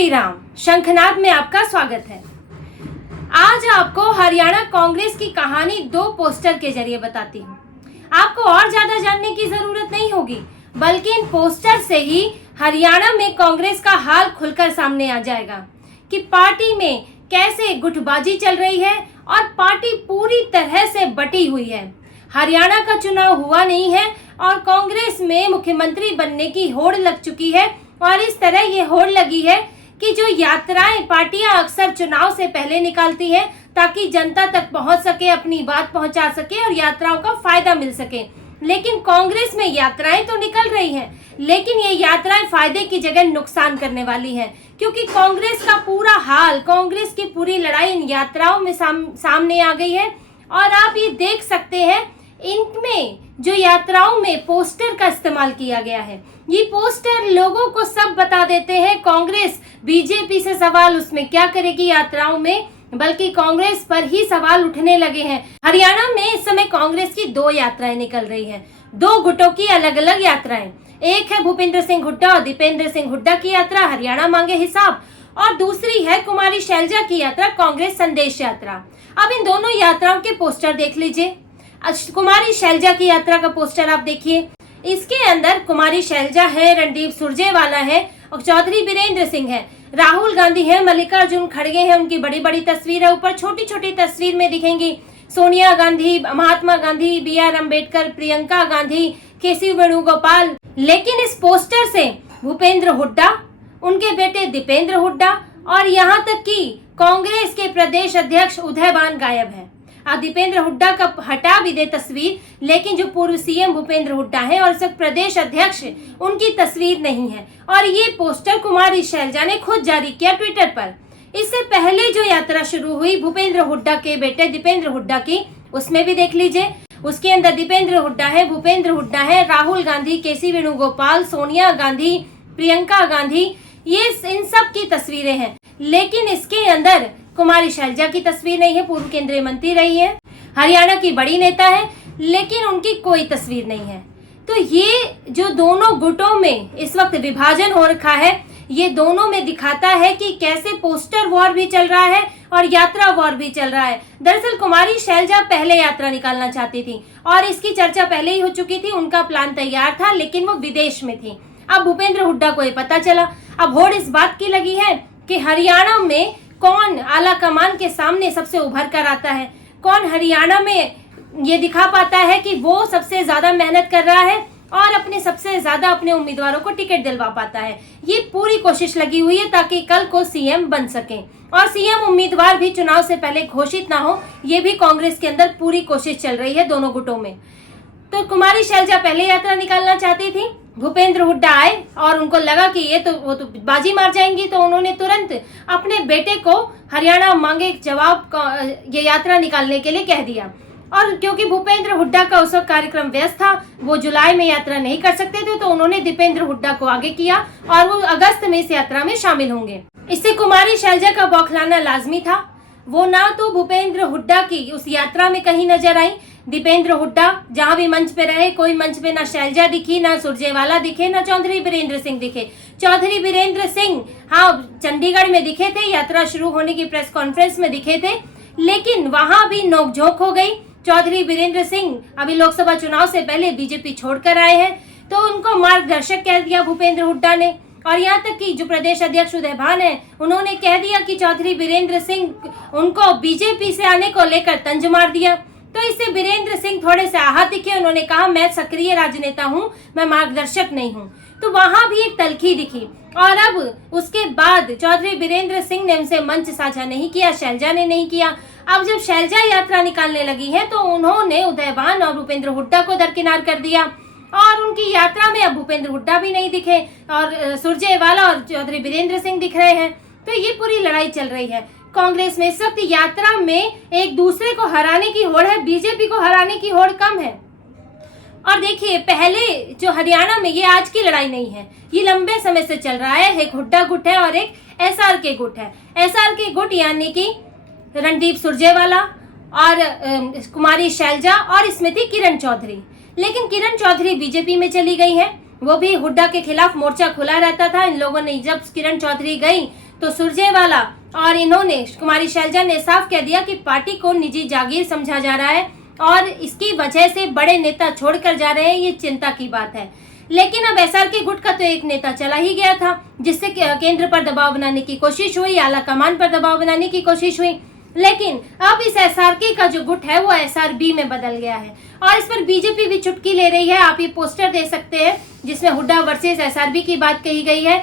श्री राम। शंखनाद में आपका स्वागत है। आज आपको हरियाणा कांग्रेस की कहानी 2 पोस्टर के जरिए बताती हूँ। आपको और ज्यादा जानने की जरूरत नहीं होगी, बल्कि इन पोस्टर से ही हरियाणा में कांग्रेस का हाल खुलकर सामने आ जाएगा कि पार्टी में कैसे गुटबाजी चल रही है और पार्टी पूरी तरह से बटी हुई है। हरियाणा का चुनाव हुआ नहीं है और कांग्रेस में मुख्यमंत्री बनने की होड़ लग चुकी है और इस तरह ये होड़ लगी है कि जो यात्राएं पार्टियां अक्सर चुनाव से पहले निकालती हैं ताकि जनता तक पहुंच सके, अपनी बात पहुंचा सके और यात्राओं का फायदा मिल सके। लेकिन कांग्रेस में यात्राएं तो निकल रही हैं, लेकिन ये यात्राएं फायदे की जगह नुकसान करने वाली हैं, क्योंकि कांग्रेस का पूरा हाल, कांग्रेस की पूरी लड़ाई इन यात्राओं में सामने आ गई है। और आप ये देख सकते हैं इनमें जो यात्राओं में पोस्टर का इस्तेमाल किया गया है, ये पोस्टर लोगों को सब बता देते हैं कांग्रेस बीजेपी से सवाल उसमें क्या करेगी यात्राओं में, बल्कि कांग्रेस पर ही सवाल उठने लगे हैं। हरियाणा में इस समय कांग्रेस की 2 यात्राएं निकल रही हैं, 2 गुटों की अलग अलग यात्राएं। एक है भूपेंद्र सिंह हुड्डा और दीपेंद्र सिंह हुड्डा की यात्रा हरियाणा मांगे हिसाब, और दूसरी है कुमारी शैलजा की यात्रा कांग्रेस संदेश यात्रा। अब इन दोनों यात्राओं के पोस्टर देख लीजिए। कुमारी शैलजा की यात्रा का पोस्टर आप देखिए, इसके अंदर कुमारी शैलजा है, रणदीप सुरजेवाला है और चौधरी बीरेंद्र सिंह है, राहुल गांधी है, मल्लिकार्जुन खड़गे हैं, उनकी बड़ी बड़ी तस्वीर है। ऊपर छोटी छोटी तस्वीर में दिखेंगी सोनिया गांधी, महात्मा गांधी, BR अम्बेडकर, प्रियंका गांधी, केसी वेणुगोपाल। लेकिन इस पोस्टर से भूपेंद्र हुड्डा, उनके बेटे दीपेंद्र हुड्डा और यहाँ तक कि कांग्रेस के प्रदेश अध्यक्ष उदयभान गायब है। दीपेंद्र हुड्डा का हटा भी दे तस्वीर, लेकिन जो पूर्व CM भूपेंद्र हुड्डा है और इस वक्त प्रदेश अध्यक्ष, उनकी तस्वीर नहीं है। और ये पोस्टर कुमारी शैलजा ने खुद जारी किया ट्विटर पर। इससे पहले जो यात्रा शुरू हुई भूपेंद्र हुड्डा के बेटे दीपेंद्र हुड्डा की, उसमें भी देख लीजिए, उसके अंदर दीपेंद्र हुड्डा है, भूपेंद्र हुड्डा है, राहुल गांधी, केसी वेणुगोपाल, सोनिया गांधी, प्रियंका गांधी, ये इन सब की तस्वीरें हैं। लेकिन इसके अंदर कुमारी शैलजा की तस्वीर नहीं है, पूर्व केंद्रीय मंत्री रही है, हरियाणा की बड़ी नेता है, लेकिन उनकी कोई तस्वीर नहीं है। तो ये जो दोनों गुटों में इस वक्त विभाजन हो रखा है, ये दोनों में दिखाता है कि कैसे पोस्टर वॉर भी चल रहा है और यात्रा वॉर भी चल रहा है। दरअसल कुमारी शैलजा पहले यात्रा निकालना चाहती थी और इसकी चर्चा पहले ही हो चुकी थी, उनका प्लान तैयार था, लेकिन वो विदेश में थी। अब भूपेंद्र हुड्डा को ये पता चला। अब होड़ इस बात की लगी है कि हरियाणा में कौन आला कमान के सामने सबसे उभर कर आता है, कौन हरियाणा में ये दिखा पाता है कि वो सबसे ज्यादा मेहनत कर रहा है और अपने सबसे ज्यादा अपने उम्मीदवारों को टिकट दिलवा पाता है। ये पूरी कोशिश लगी हुई है ताकि कल को CM बन सके और CM उम्मीदवार भी चुनाव से पहले घोषित ना हो। ये भी कांग्रेस के अंदर पूरी कोशिश चल रही है दोनों गुटों में। तो कुमारी शैलजा पहले यात्रा निकालना चाहती थी, भूपेंद्र हुड्डा आए और उनको लगा कि वो तो बाजी मार जाएंगी, तो उन्होंने तुरंत अपने बेटे को हरियाणा मांगे जवाब ये यात्रा निकालने के लिए कह दिया। और क्योंकि भूपेंद्र हुड्डा का उस वक्त कार्यक्रम व्यस्त था, वो जुलाई में यात्रा नहीं कर सकते थे, तो उन्होंने दीपेंद्र हुड्डा को आगे किया और वो अगस्त में इस यात्रा में शामिल होंगे। इससे कुमारी शैलजा का बौखलाना लाजमी था। वो ना तो भूपेंद्र हुड्डा की उस यात्रा में कहीं नजर आई, दीपेंद्र हुड्डा जहां भी मंच पे रहे, कोई मंच पे ना शैलजा दिखी, ना सुरजेवाला दिखे, ना चौधरी बीरेंद्र सिंह दिखे। चौधरी बीरेंद्र सिंह चंडीगढ़ में दिखे थे, यात्रा शुरू होने की प्रेस कॉन्फ्रेंस में दिखे थे, लेकिन वहां भी नोकझोंक हो गई। चौधरी बीरेंद्र सिंह अभी लोकसभा चुनाव से पहले बीजेपी छोड़कर आए हैं, तो उनको मार्गदर्शक कह दिया भूपेंद्र हुड्डा ने। और यहाँ तक कि जो प्रदेश अध्यक्ष उदयभान है, उन्होंने कह दिया कि चौधरी बीरेंद्र सिंह उनको बीजेपी से आने को लेकर तंज मार दिया। तो इससे बीरेंद्र सिंह थोड़े से आहत दिखे, उन्होंने कहा मैं सक्रिय राजनेता हूँ, मैं मार्गदर्शक नहीं हूँ। तो वहां भी एक तलखी दिखी और अब उसके बाद चौधरी बीरेंद्र सिंह ने उनसे मंच साझा नहीं किया, शैलजा ने नहीं किया। अब जब शैलजा यात्रा निकालने लगी है तो उन्होंने उदयभान और भूपेंद्र हुड्डा को दरकिनार कर दिया और उनकी यात्रा में अब भूपेंद्र हुड्डा भी नहीं दिखे और सुरजेवाला और चौधरी बीरेंद्र सिंह दिख रहे हैं। तो ये पूरी लड़ाई चल रही है कांग्रेस में। इस वक्त यात्रा में एक दूसरे को हराने की होड़ है, बीजेपी को हराने की होड़ कम है। और देखिए, पहले जो हरियाणा में, ये आज की लड़ाई नहीं है, ये लंबे समय से चल रहा है। एक हुड्डा गुट है और एक SRK गुट है। SRK गुट यानी कि रणदीप सुरजेवाला और कुमारी शैलजा और इसमें थी किरण चौधरी। लेकिन किरण चौधरी बीजेपी में चली गई है, वो भी हुड्डा के खिलाफ मोर्चा खुला रहता था। इन लोगों ने जब किरण चौधरी गई तो सुरजेवाला और इन्होंने कुमारी शैलजा ने साफ कह दिया कि पार्टी को निजी जागीर समझा जा रहा है और इसकी वजह से बड़े नेता छोड़कर जा रहे हैं, ये चिंता की बात है। लेकिन अब एसआरके गुट का तो एक नेता चला ही गया था, जिससे केंद्र पर दबाव बनाने की कोशिश हुई, आला कमान पर दबाव बनाने की कोशिश हुई। लेकिन अब इस एसआरके का जो गुट है वो एसआरबी में बदल गया है और इस पर बीजेपी भी चुटकी ले रही है। आप ये पोस्टर दे सकते हैं जिसमें हुड्डा वर्सेस एसआरबी की बात कही गई है।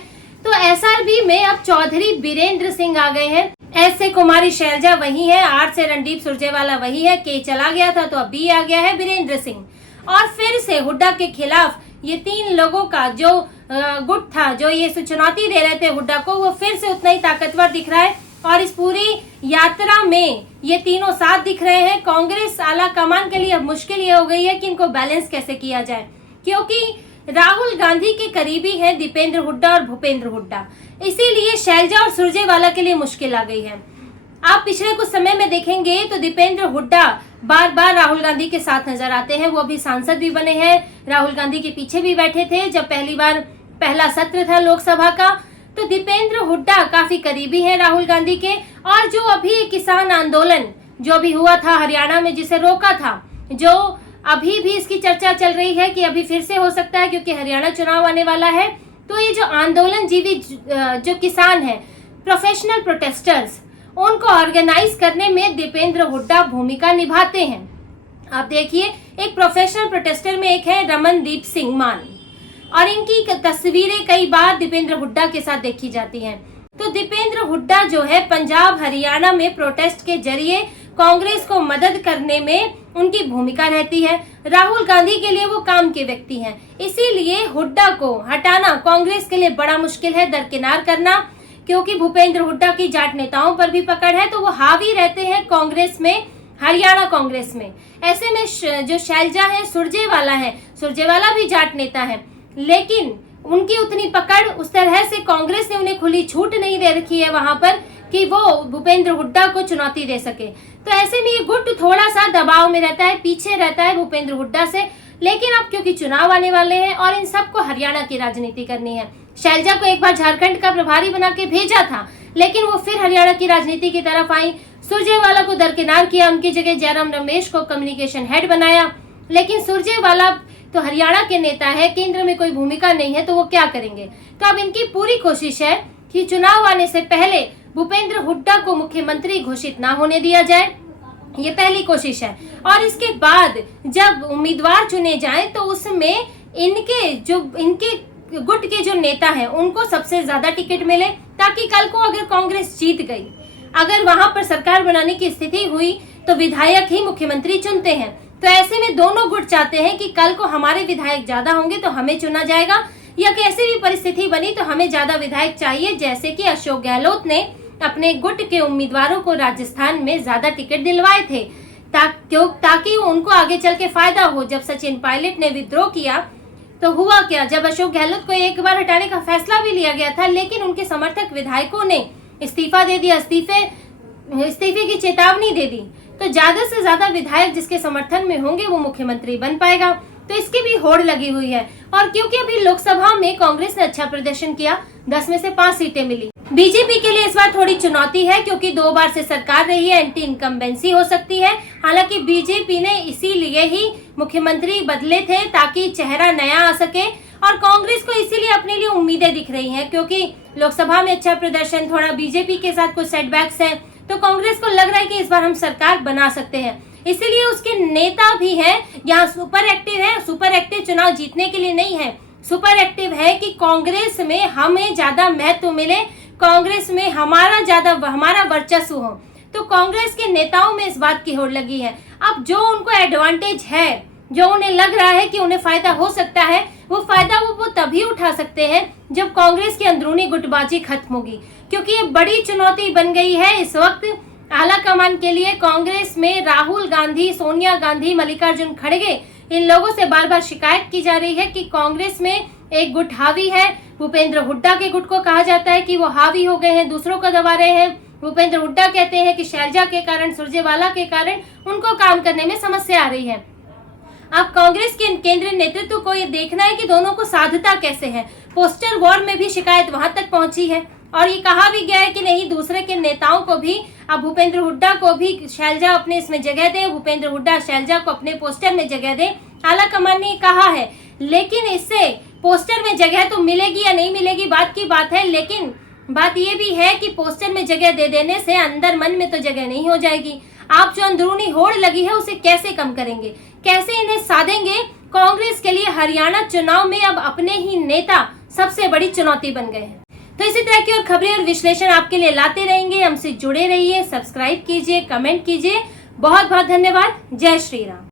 तो एसआरबी में अब चौधरी बीरेंद्र सिंह आ गए हैं, एस से कुमारी शैलजा वही है, आर से रणदीप सुरजेवाला वही है, के चला गया था तो अब बी आ गया है बीरेंद्र सिंह। और फिर से हुड्डा के खिलाफ ये 3 लोगों का जो गुट था, जो ये चुनौती दे रहे थे हुड्डा को, वो फिर से उतना ही ताकतवर दिख रहा है और इस पूरी यात्रा में ये तीनों साथ दिख रहे हैं। कांग्रेस आला कमान के लिए अब मुश्किल ये हो गई है कि इनको बैलेंस कैसे किया जाए, क्योंकि राहुल गांधी के करीबी हैं दीपेंद्र हुड्डा और भूपेंद्र हुड्डा, इसीलिए शैलजा और सुरजेवाला के लिए मुश्किल आ गई है। आप पिछले कुछ समय में देखेंगे तो दीपेंद्र हुड्डा बार बार राहुल गांधी के साथ नजर आते हैं। वो अभी सांसद भी बने हैं, राहुल गांधी के पीछे भी बैठे थे जब पहला सत्र था लोकसभा का। तो दीपेंद्र हुड्डा काफी करीबी हैं राहुल गांधी के। और जो अभी किसान आंदोलन जो अभी हुआ था हरियाणा में, जिसे रोका था, जो अभी भी इसकी चर्चा चल रही है कि अभी फिर से हो सकता है क्योंकि हरियाणा चुनाव आने वाला है। तो ये जो आंदोलन जीवी जो किसान है, प्रोफेशनल प्रोटेस्टर्स, उनको ऑर्गेनाइज करने में दीपेंद्र हुड्डा भूमिका निभाते हैं। आप देखिए, एक प्रोफेशनल प्रोटेस्टर में एक है रमनदीप सिंह मान और इनकी तस्वीरें कई बार दीपेंद्र हुड्डा के साथ देखी जाती हैं। तो दीपेंद्र हुड्डा जो है पंजाब हरियाणा में प्रोटेस्ट के जरिए कांग्रेस को मदद करने में उनकी भूमिका रहती है। राहुल गांधी के लिए वो काम के व्यक्ति हैं, इसीलिए हुड्डा को हटाना कांग्रेस के लिए बड़ा मुश्किल है, दरकिनार करना, क्योंकि भूपेंद्र हुड्डा की जाट नेताओं पर भी पकड़ है, तो वो हावी रहते हैं कांग्रेस में, हरियाणा कांग्रेस में। ऐसे में जो शैलजा है, सुरजेवाला भी जाट नेता है, लेकिन उनकी उतनी पकड़, उस तरह से कांग्रेस ने उन्हें खुली छूट नहीं दे रखी है वहां पर कि वो भूपेंद्र हुड्डा को चुनौती दे सके। तो ऐसे में ये गुट थोड़ा सा दबाव में रहता है, पीछे रहता है भूपेंद्र हुड्डा से। लेकिन अब क्योंकि चुनाव आने वाले हैं और इन सबको हरियाणा की राजनीति करनी है, शैलजा को एक बार झारखंड का प्रभारी बना के भेजा था, लेकिन वो फिर हरियाणा की राजनीति की तरफ आई। सुरजेवाला को दरकिनार किया, उनकी जगह जयराम रमेश को कम्युनिकेशन हेड बनाया। लेकिन सुरजेवाला तो हरियाणा के नेता है, केंद्र में कोई भूमिका नहीं है, तो वो क्या करेंगे। तो अब इनकी पूरी कोशिश है कि चुनाव आने से पहले भूपेंद्र हुड्डा को मुख्यमंत्री घोषित ना होने दिया जाए, ये पहली कोशिश है। और इसके बाद जब उम्मीदवार चुने जाएं तो उसमें इनके गुट के जो नेता हैं उनको सबसे ज्यादा टिकट मिले, ताकि कल को अगर कांग्रेस जीत गई, अगर वहां पर सरकार बनाने की स्थिति हुई, तो विधायक ही मुख्यमंत्री चुनते हैं। तो ऐसे में दोनों गुट चाहते हैं कि कल को हमारे विधायक ज्यादा होंगे तो हमें चुना जाएगा, या कैसी भी परिस्थिति बनी तो हमें ज्यादा विधायक चाहिए, जैसे कि अशोक गहलोत ने अपने गुट के उम्मीदवारों को राजस्थान में ज्यादा टिकट दिलवाए थे, ताकि उनको आगे चल के फायदा हो। जब सचिन पायलट ने विद्रोह किया तो हुआ क्या, जब अशोक गहलोत को एक बार हटाने का फैसला भी लिया गया था, लेकिन उनके समर्थक विधायकों ने इस्तीफा दे दिया, इस्तीफे की चेतावनी दे दी। तो ज्यादा से ज्यादा विधायक जिसके समर्थन में होंगे वो मुख्यमंत्री बन पाएगा। तो इसकी भी होड़ लगी हुई है। और क्योंकि अभी लोकसभा में कांग्रेस ने अच्छा प्रदर्शन किया, 10 में से 5 सीटें मिली। बीजेपी के लिए इस बार थोड़ी चुनौती है, क्योंकि 2 बार से सरकार रही है, एंटी इनकम्बेंसी हो सकती है। हालांकि बीजेपी ने इसीलिए ही मुख्यमंत्री बदले थे ताकि चेहरा नया आ सके, और कांग्रेस को इसीलिए अपने लिए उम्मीदें दिख रही हैं, क्योंकि लोकसभा में अच्छा प्रदर्शन, थोड़ा बीजेपी के साथ कुछ सेटबैक्स हैं, तो कांग्रेस को लग रहा है कि इस बार हम सरकार बना सकते हैं। इसीलिए उसके नेता भी हैं यहाँ सुपर एक्टिव है। सुपर एक्टिव चुनाव जीतने के लिए नहीं है, सुपर एक्टिव है कि कांग्रेस में हमें ज्यादा महत्व मिले, कांग्रेस में हमारा वर्चस्व हो। तो कांग्रेस के नेताओं में इस बात की होड़ लगी है। अब जो उनको एडवांटेज है, जो उन्हें लग रहा है कि उन्हें फायदा हो सकता है, वो फायदा वो तभी उठा सकते हैं जब कांग्रेस की अंदरूनी गुटबाजी खत्म होगी, क्योंकि ये बड़ी चुनौती बन गई है इस वक्त आला कमान के लिए। कांग्रेस में राहुल गांधी, सोनिया गांधी, मल्लिकार्जुन खड़गे, इन लोगों से बार बार शिकायत की जा रही है कि कांग्रेस में एक गुट हावी है। भूपेंद्र हुड्डा के गुट को कहा जाता है कि वो हावी हो गए हैं, दूसरों को दबा रहे हैं। भूपेंद्र हुड्डा कहते हैं कि शैलजा के कारण, सुरजेवाला के कारण उनको काम करने में समस्या आ रही है। अब कांग्रेस के केंद्रीय नेतृत्व को ये देखना है कि दोनों को साधता कैसे है। पोस्टर वॉर में भी शिकायत वहां तक पहुंची है। और ये कहा भी गया है कि नहीं, दूसरे के नेताओं को भी, अब भूपेंद्र हुड्डा को भी शैलजा अपने इसमें जगह दे, भूपेंद्र हुड्डा शैलजा को अपने पोस्टर में जगह दे। आला कमान ने कहा है, लेकिन इससे पोस्टर में जगह तो मिलेगी या नहीं मिलेगी बात की बात है, लेकिन बात ये भी है कि पोस्टर में जगह दे देने से अंदर मन में तो जगह नहीं हो जाएगी। आप जो अंदरूनी होड़ लगी है उसे कैसे कम करेंगे, कैसे इन्हें साधेंगे? कांग्रेस के लिए हरियाणा चुनाव में अब अपने ही नेता सबसे बड़ी चुनौती बन गए हैं। तो इसी तरह की और खबरें और विश्लेषण आपके लिए लाते रहेंगे। हमसे जुड़े रहिए, सब्सक्राइब कीजिए, कमेंट कीजिए। बहुत बहुत धन्यवाद। जय श्री राम।